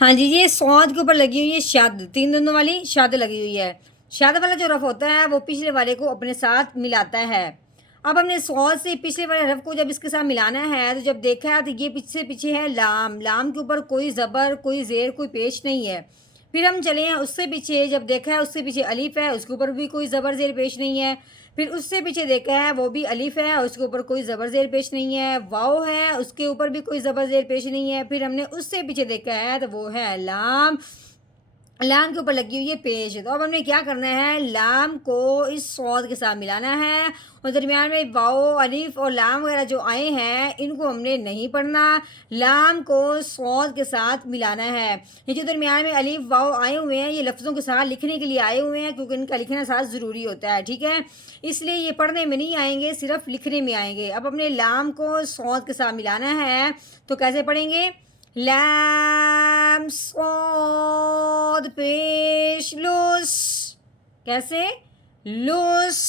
ہاں جی، یہ صاد کے اوپر لگی ہوئی ہے شد، تین دندوں والی شد لگی ہوئی ہے۔ شد والا جو رف ہوتا ہے وہ پچھلے والے کو اپنے ساتھ ملاتا ہے۔ اب ہم نے صاد سے پچھلے والے حرف کو جب اس کے ساتھ ملانا ہے تو جب دیکھا ہے تو یہ پیچھے پیچھے ہے لام، لام کے اوپر کوئی زبر، کوئی زیر، کوئی پیش نہیں ہے۔ پھر ہم چلے ہیں اس سے پیچھے، جب دیکھا ہے اس سے پیچھے الف ہے، اس کے اوپر بھی کوئی زبر زیر پیش نہیں ہے۔ پھر اس سے پیچھے دیکھا ہے وہ بھی الف ہے اور اس کے اوپر کوئی زبر زیر پیش نہیں ہے۔ واؤ ہے، اس کے اوپر بھی کوئی زبر زیر پیش نہیں ہے۔ پھر ہم نے اس سے پیچھے دیکھا ہے تو وہ ہے لام، لام کے اوپر لگی ہوئی ہے پیش۔ تو اب ہم نے کیا کرنا ہے، لام کو اس صاد کے ساتھ ملانا ہے اور درمیان میں واؤ، الف اور لام وغیرہ جو آئے ہیں ان کو ہم نے نہیں پڑھنا، لام کو صاد کے ساتھ ملانا ہے۔ یہ جو درمیان میں الف واؤ آئے ہوئے ہیں یہ لفظوں کے ساتھ لکھنے کے لیے آئے ہوئے ہیں، کیونکہ ان کا لکھنا ساتھ ضروری ہوتا ہے، ٹھیک ہے، اس لیے یہ پڑھنے میں نہیں آئیں گے، صرف لکھنے میں آئیں گے۔ اب اپنے لام کو صاد کے ساتھ ملانا ہے تو کیسے پڑھیں گے، لام صاد پیش لس، کیسے، لس۔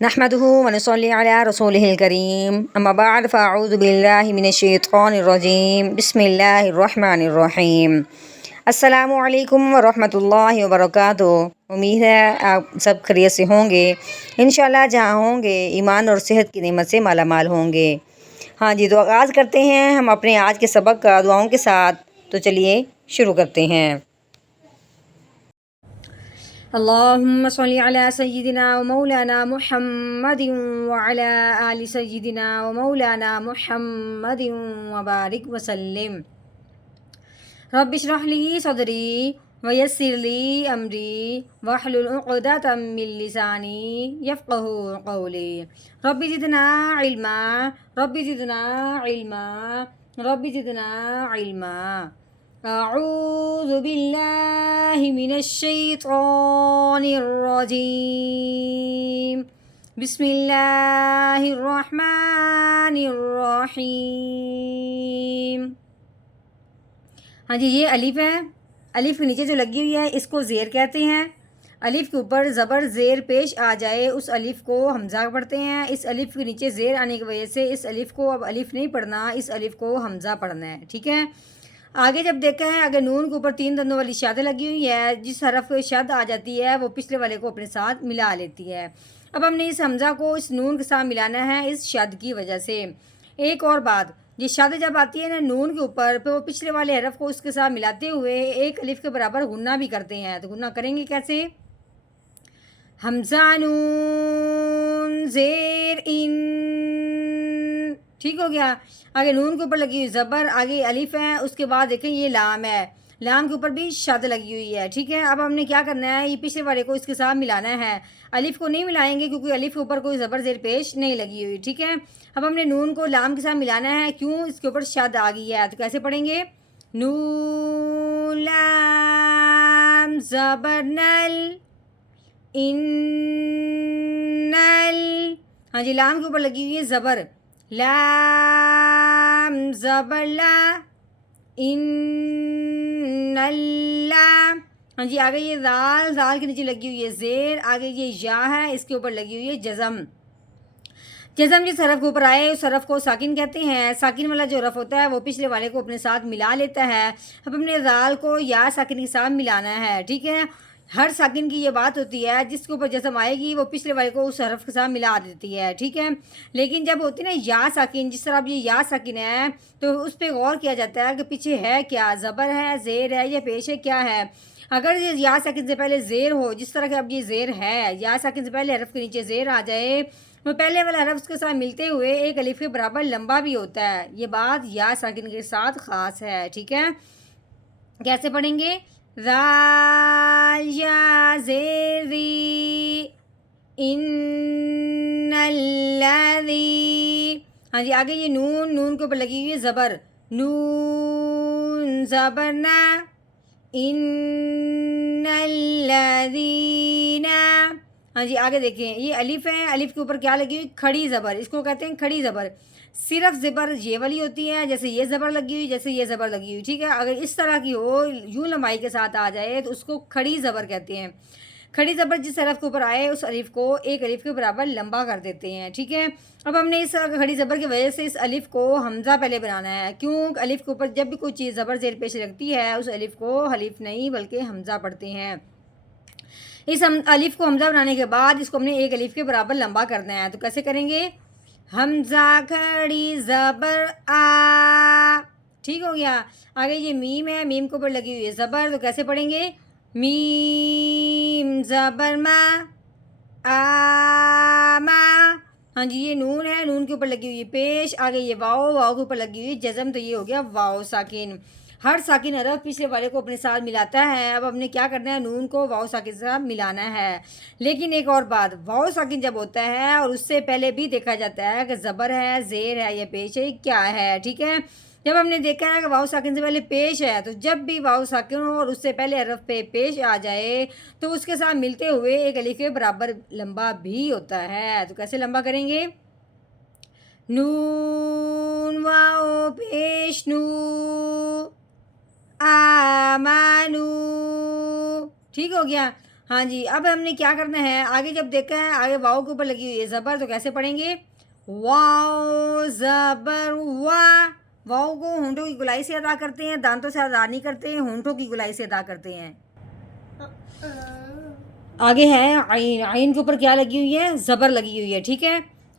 نحمده ونصلي على رسوله الكريم، اما بعد فاعوذ باللہ من الشیطان الرجیم، بسم اللہ الرحمن الرحیم۔ السلام علیکم ورحمۃ اللہ وبرکاتہ۔ امید ہے آپ سب خیریت سے ہوں گے، انشاءاللہ جہاں ہوں گے ایمان اور صحت کی نعمت سے مالا مال ہوں گے۔ ہاں جی، تو آغاز کرتے ہیں ہم اپنے آج کے سبق کا دعاؤں کے ساتھ، تو چلیے شروع کرتے ہیں۔ اللہم صلی علی سیدنا و مولانا محمد وعلی آل سیدنا و مولانا محمد وبارک وسلم۔ رب اشرح لی صدری ویسر لی امری واحلل عقدۃ من لسانی یفقہوا قولی۔ رب زدنا علما، رب زدنا علما، رب زدنا علما۔ اعوذ باللہ من الشیطان الرجیم، بسم اللہ الرحمن الرحیم۔ ہاں جی، یہ الف ہے، الف کے نیچے جو لگی ہوئی ہے اس کو زیر کہتے ہیں۔ الف کے اوپر زبر زیر پیش آ جائے اس الف کو حمزہ پڑھتے ہیں۔ اس الف کے نیچے زیر آنے کی وجہ سے اس الف کو اب الف نہیں پڑھنا، اس الف کو حمزہ پڑھنا ہے، ٹھیک ہے۔ آگے جب دیکھا ہے اگر نون کے اوپر تین دندوں والی شد لگی ہوئی ہے، جس حرف کو شد آ جاتی ہے وہ پچھلے والے کو اپنے ساتھ ملا لیتی ہے۔ اب ہم نے اس حمزہ کو اس نون کے ساتھ ملانا ہے اس شد کی وجہ سے۔ ایک اور بات، یہ شد جب آتی ہے نا نون کے اوپر پہ وہ پچھلے والے حرف کو اس کے ساتھ ملاتے ہوئے ایک الف کے برابر غنہ بھی کرتے ہیں، تو غنہ کریں گے کیسے، حمزہ نون زیر ان، ٹھیک ہو گیا۔ آگے نون کے اوپر لگی ہوئی زبر، آگے الف ہے، اس کے بعد دیکھیں یہ لام ہے، لام کے اوپر بھی شد لگی ہوئی ہے، ٹھیک ہے۔ اب ہم نے کیا کرنا ہے، یہ پچھلے والے کو اس کے ساتھ ملانا ہے، الف کو نہیں ملائیں گے کیونکہ الف کے اوپر کوئی زبر زیر پیش نہیں لگی ہوئی، ٹھیک ہے۔ اب ہم نے نون کو لام کے ساتھ ملانا ہے، کیوں، اس کے اوپر شد آ گئی ہے، تو کیسے پڑھیں گے، نون لام زبر نل ان نل۔ ہاں جی، لام کے اوپر لگی ہوئی ہے زبر، لام زبر لا ان اللہ۔ ہاں جی، آگے یہ زال، زال کے نیچے لگی ہوئی ہے زیر، آگے یہ یا ہے، اس کے اوپر لگی ہوئی ہے جزم۔ جزم جس حرف کے اوپر آئے اس حرف کو ساکن کہتے ہیں، ساکن والا جو حرف ہوتا ہے وہ پچھلے والے کو اپنے ساتھ ملا لیتا ہے۔ اب ہم نے زال کو یا ساکن کے ساتھ ملانا ہے، ٹھیک ہے۔ ہر ساکن کی یہ بات ہوتی ہے جس کے اوپر جزم آئے گی وہ پچھلے والے کو اس حرف کے ساتھ ملا دیتی ہے، ٹھیک ہے۔ لیکن جب ہوتی ہے نا یا ساکن، جس طرح اب یہ یا ساکن ہے تو اس پہ غور کیا جاتا ہے کہ پیچھے ہے کیا، زبر ہے، زیر ہے یا پیش ہے، کیا ہے۔ اگر یہ یا ساکن سے پہلے زیر ہو، جس طرح کہ اب یہ زیر ہے، یا ساکن سے پہلے حرف کے نیچے زیر آ جائے، وہ پہلے والا حرف کے ساتھ ملتے ہوئے ایک الف کے برابر لمبا بھی ہوتا ہے، یہ بات یا ساکن کے ساتھ خاص ہے، ٹھیک ہے۔ کیسے پڑھیں گے، ذال یا زیر ری ان الذی۔ ہاں جی، آگے یہ نون، نون کے اوپر لگی ہوئی ہے زبر، نون زبر نا ان الذین۔ ہاں جی، آگے دیکھیں یہ الف ہے، الف کے اوپر کیا لگی ہوئی، کھڑی زبر، اس کو کہتے ہیں کھڑی زبر۔ صرف زبر یہ والی ہوتی ہے، جیسے یہ زبر لگی ہوئی، جیسے یہ زبر لگی ہوئی، ٹھیک ہے۔ اگر اس طرح کی ہو، یوں لمبائی کے ساتھ آ جائے تو اس کو کھڑی زبر کہتے ہیں۔ کھڑی زبر جس الف کے اوپر آئے اس الف کو ایک الف کے برابر لمبا کر دیتے ہیں. ٹھیک ہے. اب ہم نے اس کھڑی زبر کی وجہ سے اس الف کو حمزہ پہلے بنانا ہے. کیوں؟ الف کے اوپر جب بھی کوئی چیز زبر زیر پیش لگتی ہے اس الف کو حلیف نہیں بلکہ حمزہ پڑھتے ہیں. اس الف کو حمزہ بنانے کے بعد اس کو ہم نے ایک الف کے برابر لمبا کرنا ہے. تو کیسے کریں گے؟ حمزہ کھڑی زبر آ. ٹھیک ہو گیا. آگے یہ میم ہے, میم کے اوپر لگی ہوئی ہے زبر, تو کیسے پڑھیں گے؟ میم زبر ما آ ما. ہاں جی, یہ نون ہے, نون کے اوپر لگی ہوئی ہے پیش. آگے یہ واؤ, واؤ کے اوپر لگی ہوئی جزم, تو یہ ہو گیا واؤ ساکن. ہر ساکن حرف پچھلے والے کو اپنے ساتھ ملاتا ہے. اب ہم نے کیا کرنا ہے؟ نون کو واؤ ساکن سے ملانا ہے. لیکن ایک اور بات, واؤ ساکن جب ہوتا ہے اور اس سے پہلے بھی دیکھا جاتا ہے کہ زبر ہے, زیر ہے یا پیش ہے, کیا ہے. ٹھیک ہے. جب ہم نے دیکھا ہے کہ واؤ ساکن سے پہلے پیش ہے, تو جب بھی واؤ ساکن ہو اور اس سے پہلے حرف پہ پیش آ جائے تو اس کے ساتھ ملتے ہوئے ایک الف کے برابر لمبا بھی ہوتا ہے. تو کیسے لمبا کریں گے؟ نون واؤ پیش نو آمانو. ٹھیک ہو گیا. ہاں جی, اب ہم نے کیا کرنا ہے آگے جب دیکھا ہے آگے واؤ کے اوپر لگی ہوئی ہے زبر, تو کیسے پڑھیں گے؟ واؤ زبر وا. واؤ کو ہونٹوں کی گلائی سے ادا کرتے ہیں, دانتوں سے ادا نہیں کرتے ہیں, ہونٹوں کی گلائی سے ادا کرتے ہیں. آگے ہے عین. عین کے اوپر کیا لگی ہوئی ہے؟ زبر لگی ہوئی ہے. ٹھیک ہے.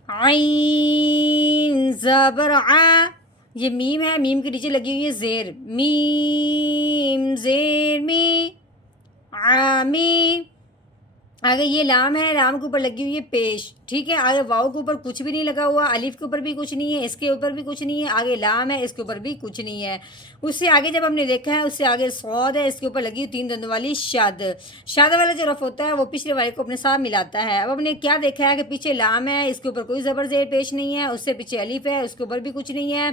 عین زبر آ. یہ میم ہے, میم کے نیچے لگی ہوئی ہے زیر, میم زیر می عامی. آگے یہ لام ہے, لام کے اوپر لگی ہوئی ہے پیش. ٹھیک ہے. آگے واؤ کے اوپر کچھ بھی نہیں لگا ہوا, الف کے اوپر بھی کچھ نہیں ہے, اس کے اوپر بھی کچھ نہیں ہے. آگے لام ہے, اس کے اوپر بھی کچھ نہیں ہے. اس سے آگے جب ہم نے دیکھا ہے اس سے آگے صاد ہے, اس کے اوپر لگی ہوئی 3 دندوں والی شاد. شاد والا جو رف ہوتا ہے وہ پچھلے والے کو اپنے ساتھ ملاتا ہے. اب ہم نے کیا دیکھا ہے کہ پیچھے لام ہے, اس کے اوپر کوئی زبر زیر پیش نہیں ہے. اس سے پیچھے الف ہے, اس کے اوپر بھی کچھ نہیں ہے.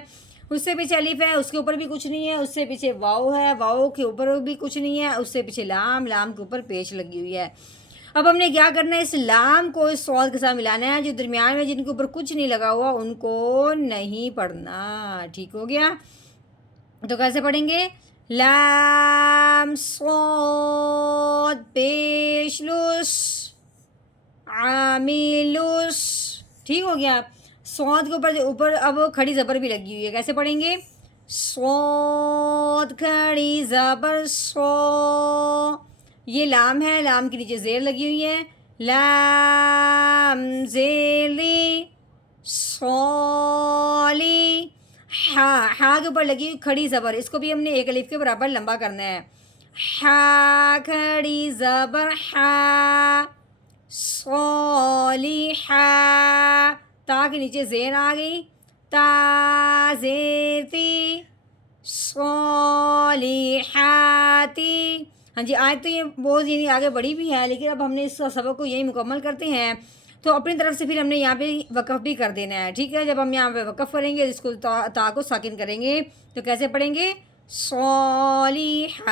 اس سے پیچھے الف ہے, اس کے اوپر بھی کچھ نہیں ہے. اس سے پیچھے واؤ ہے, واؤ کے اوپر بھی کچھ نہیں ہے. اس سے پیچھے لام, لام کے اوپر پیش لگی ہوئی ہے. اب ہم نے کیا کرنا ہے؟ اس لام کو اس صاد کے ساتھ ملانا ہے. جو درمیان میں جن کے اوپر کچھ نہیں لگا ہوا ان کو نہیں پڑھنا. ٹھیک ہو گیا. تو کیسے پڑھیں گے؟ لام صاد پیش لس عاملس. ٹھیک ہو گیا. صاد کے اوپر اب کھڑی زبر بھی لگی ہوئی ہے. کیسے پڑھیں گے؟ صاد کھڑی زبر صو. یہ لام ہے, لام کے نیچے زیر لگی ہوئی ہے, لام زیر لی صولی. ہا, ہا کے اوپر لگی ہوئی کھڑی زبر, اس کو بھی ہم نے ایک الف کے برابر لمبا کرنا ہے. ہا کھڑی زبر ہا صولی ہا. تا کے نیچے زیر آ گئی, تا زیر تی صالحاتی. ہاں جی, آج تو یہ بہت یعنی آگے بڑھی بھی ہے, لیکن اب ہم نے اس سبق کو یہی مکمل کرتے ہیں. تو اپنی طرف سے پھر ہم نے یہاں پہ وقف بھی کر دینا ہے. ٹھیک ہے. جب ہم یہاں پہ وقف کریں گے اس کو تا کو ساکن کریں گے تو کیسے پڑھیں گے؟ صالحات.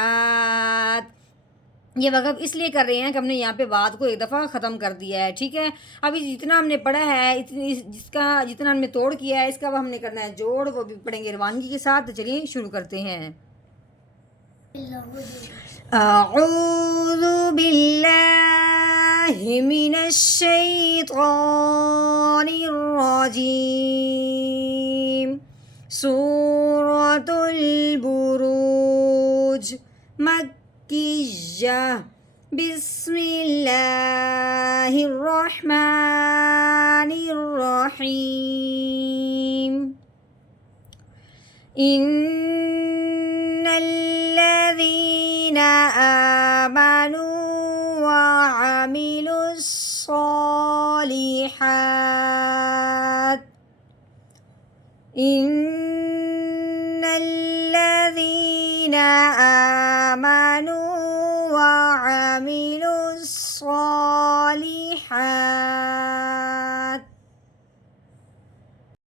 یہ وقف اس لیے کر رہے ہیں کہ ہم نے یہاں پہ بات کو ایک دفعہ ختم کر دیا ہے. ٹھیک ہے. ابھی جتنا ہم نے پڑھا ہے جتنا ہم نے توڑ کیا ہے اس کا اب ہم نے کرنا ہے جوڑ, وہ بھی پڑھیں گے روانگی کے ساتھ. تو چلیے شروع کرتے ہیں. اعوذ باللہ من الشیطان الرجیم. سورۃ البروج مکیہ. بسم اللہ الرحمن الرحیم. ان الذین آمنوا وعملوا الصالحات ان الذین آمنوا وعملوا الصالحات